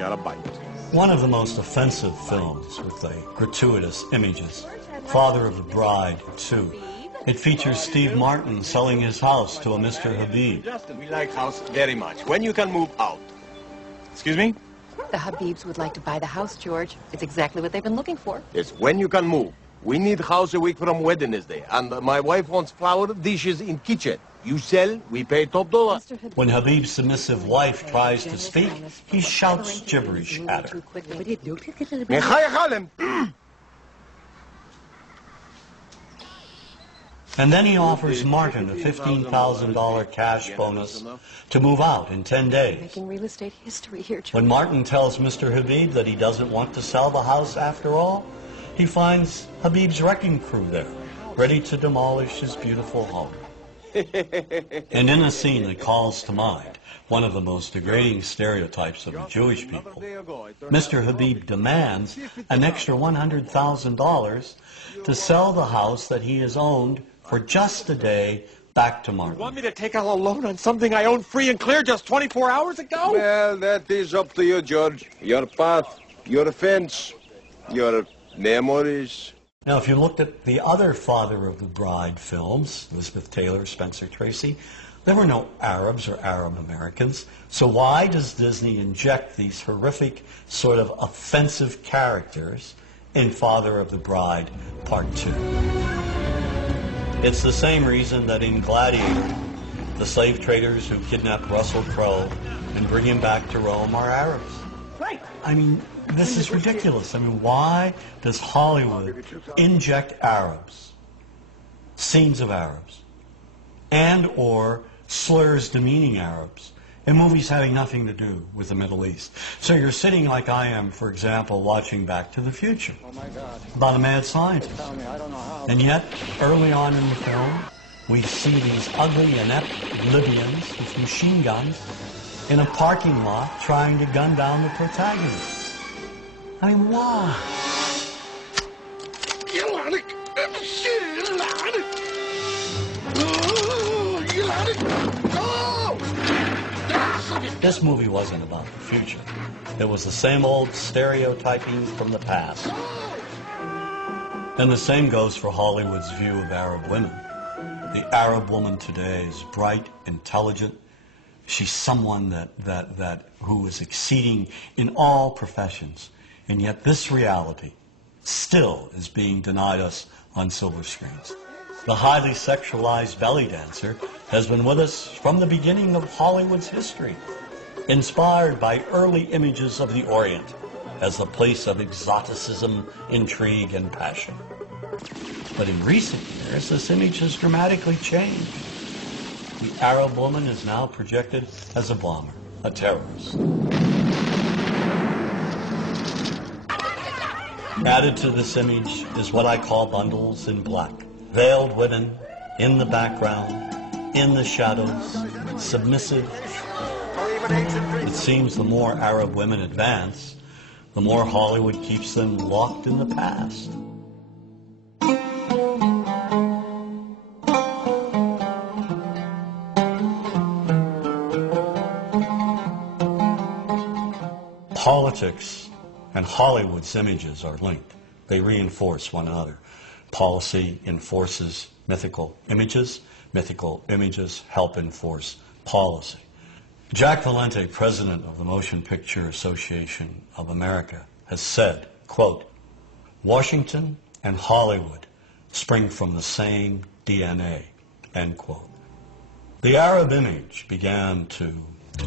got a bite. One of the most offensive films with the gratuitous images, Father of the Bride 2. It features Steve Martin selling his house to a Mr. Habib. Justin, we like house very much. When you can move out. Excuse me? The Habibs would like to buy the house, George. It's exactly what they've been looking for. It's when you can move. We need house a week from Wednesday. And my wife wants flour dishes in kitchen. You sell, we pay top dollar. When Habib's submissive wife tries to speak, he shouts gibberish at her. And then he offers Martin a $15,000 cash bonus to move out in 10 days. Making real estate history here, George. When Martin tells Mr. Habib that he doesn't want to sell the house after all, he finds Habib's wrecking crew there, ready to demolish his beautiful home. And in a scene that calls to mind one of the most degrading stereotypes of the Jewish people, Mr. Habib demands an extra $100,000 to sell the house that he has owned for just a day back to Martin. You want me to take out a loan on something I owned free and clear just 24 hours ago? Well, that is up to you, George. Your path, your fence, your memories. Now, if you looked at the other Father of the Bride films, Elizabeth Taylor, Spencer Tracy, there were no Arabs or Arab Americans. So why does Disney inject these horrific, sort of offensive characters in Father of the Bride Part 2? It's the same reason that in Gladiator, the slave traders who kidnapped Russell Crowe and bring him back to Rome are Arabs. I mean, this is ridiculous. I mean, why does Hollywood inject Arabs, scenes of Arabs, and or slurs demeaning Arabs in movies having nothing to do with the Middle East? So you're sitting like I am, for example, watching Back to the Future about a mad scientist. And yet, early on in the film, we see these ugly, inept Libyans with machine guns in a parking lot trying to gun down the protagonist. I mean, why? This movie wasn't about the future. It was the same old stereotyping from the past. And the same goes for Hollywood's view of Arab women. The Arab woman today is bright, intelligent. She's someone who is exceeding in all professions. And yet this reality still is being denied us on silver screens. The highly sexualized belly dancer has been with us from the beginning of Hollywood's history, inspired by early images of the Orient as the place of exoticism, intrigue, and passion. But in recent years, this image has dramatically changed. The Arab woman is now projected as a bomber, a terrorist. Added to this image is what I call bundles in black. Veiled women in the background, in the shadows, submissive. It seems the more Arab women advance, the more Hollywood keeps them locked in the past. Politics and Hollywood's images are linked. They reinforce one another. Policy enforces mythical images. Mythical images help enforce policy. Jack Valente, president of the Motion Picture Association of America, has said, quote, "Washington and Hollywood spring from the same DNA," end quote. The Arab image began to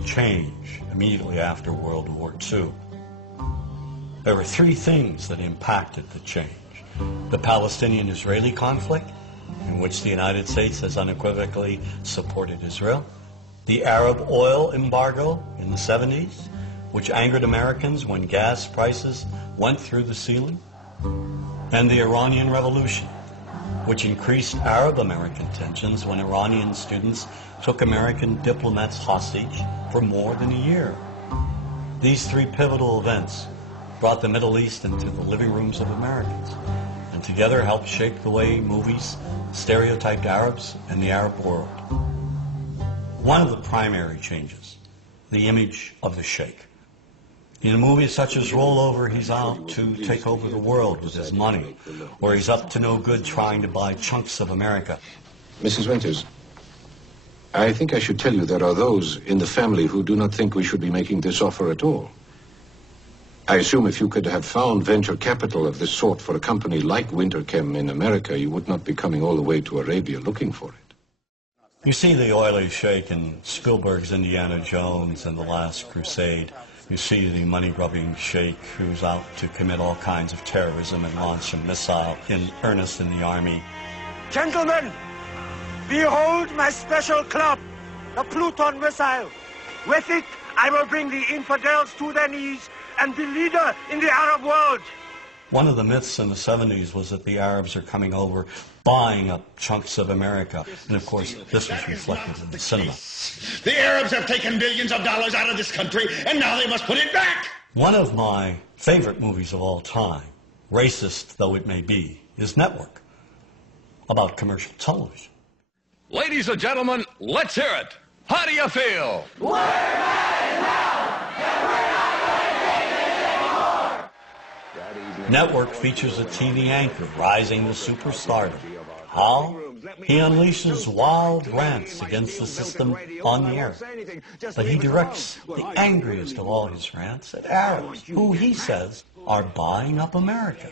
change immediately after World War II. There were three things that impacted the change. The Palestinian-Israeli conflict, in which the United States has unequivocally supported Israel. The Arab oil embargo in the 70s, which angered Americans when gas prices went through the ceiling. And the Iranian Revolution, which increased Arab-American tensions when Iranian students took American diplomats hostage for more than a year. These three pivotal events brought the Middle East into the living rooms of Americans, and together helped shape the way movies stereotyped Arabs and the Arab world. One of the primary changes, the image of the sheikh. In movies such as Rollover, he's out to take over the world with his money, or he's up to no good trying to buy chunks of America. Mrs. Winters, I think I should tell you there are those in the family who do not think we should be making this offer at all. I assume if you could have found venture capital of this sort for a company like Winterchem in America, you would not be coming all the way to Arabia looking for it. You see the oily sheik in Spielberg's Indiana Jones and The Last Crusade. You see the money-grubbing sheik who's out to commit all kinds of terrorism and launch a missile in earnest in the army. Gentlemen, behold my special club, the Pluton missile. With it, I will bring the infidels to their knees and be leader in the Arab world. One of the myths in the 70s was that the Arabs are coming over, buying up chunks of America. And of course, this was reflected in the cinema. The Arabs have taken billions of dollars out of this country, and now they must put it back. One of my favorite movies of all time, racist though it may be, is Network, about commercial television. Ladies and gentlemen, let's hear it. How do you feel? We're mad now, and we're not going to take this anymore. Network features a TV anchor rising to superstardom. How? He unleashes wild rants against the system on the air. But he directs the angriest of all his rants at Arabs, who he says are buying up America.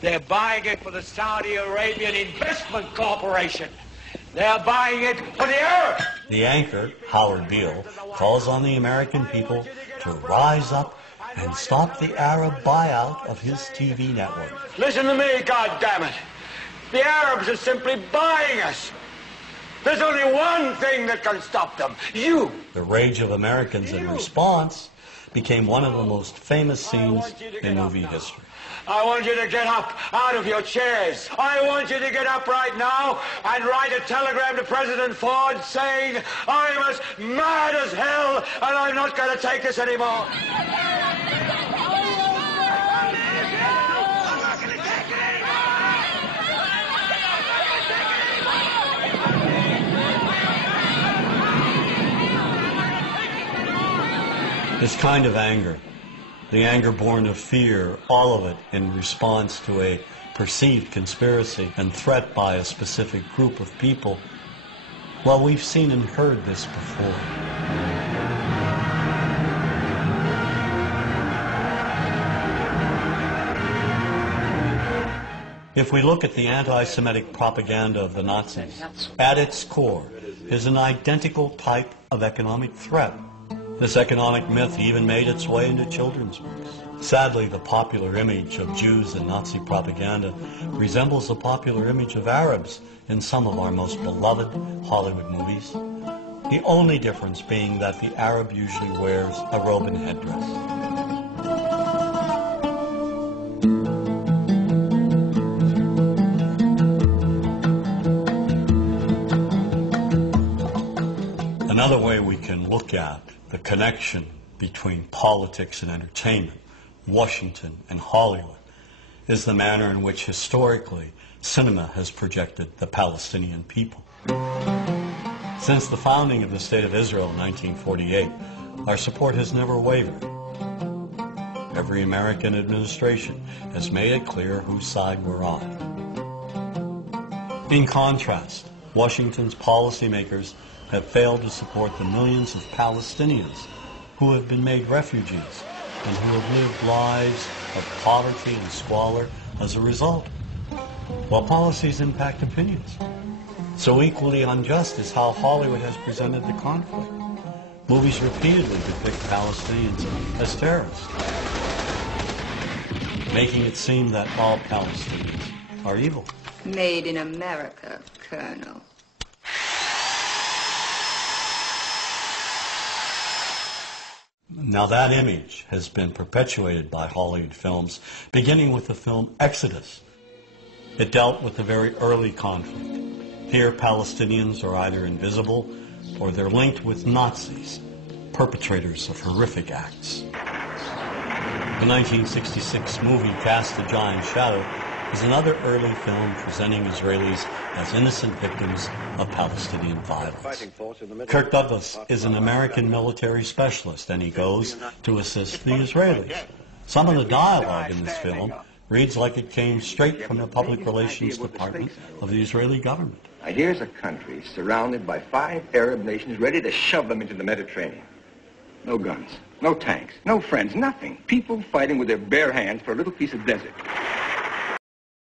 They're buying it for the Saudi Arabian Investment Corporation. They're buying it for the Arabs. The anchor, Howard Beale, calls on the American people to rise up and stop the Arab buyout of his TV network. Listen to me, goddammit. The Arabs are simply buying us. There's only one thing that can stop them. You. The rage of Americans in response became one of the most famous scenes in movie history. I want you to get up out of your chairs. I want you to get up right now and write a telegram to President Ford saying, I'm as mad as hell and I'm not going to take this anymore. This kind of anger, the anger born of fear, all of it in response to a perceived conspiracy and threat by a specific group of people, well, we've seen and heard this before. If we look at the anti-Semitic propaganda of the Nazis, at its core is an identical type of economic threat. This economic myth even made its way into children's books. Sadly, the popular image of Jews in Nazi propaganda resembles the popular image of Arabs in some of our most beloved Hollywood movies. The only difference being that the Arab usually wears a robe and headdress. Another way we can look at the connection between politics and entertainment, Washington and Hollywood, is the manner in which historically cinema has projected the Palestinian people. Since the founding of the State of Israel in 1948, our support has never wavered. Every American administration has made it clear whose side we're on. In contrast, Washington's policymakers have failed to support the millions of Palestinians who have been made refugees and who have lived lives of poverty and squalor as a result, while policies impact opinions. So equally unjust is how Hollywood has presented the conflict. Movies repeatedly depict Palestinians as terrorists, making it seem that all Palestinians are evil. Made in America, Colonel. Now that image has been perpetuated by Hollywood films, beginning with the film Exodus. It dealt with the very early conflict. Here, Palestinians are either invisible or they're linked with Nazis, perpetrators of horrific acts. The 1966 movie Cast a Giant Shadow is another early film presenting Israelis as innocent victims of Palestinian violence. Kirk Douglas is an American military specialist, and he goes to assist the Israelis. Some of the dialogue in this film reads like it came straight from the public relations department of the Israeli government. Here's a country surrounded by 5 Arab nations ready to shove them into the Mediterranean. No guns, no tanks, no friends, nothing. People fighting with their bare hands for a little piece of desert.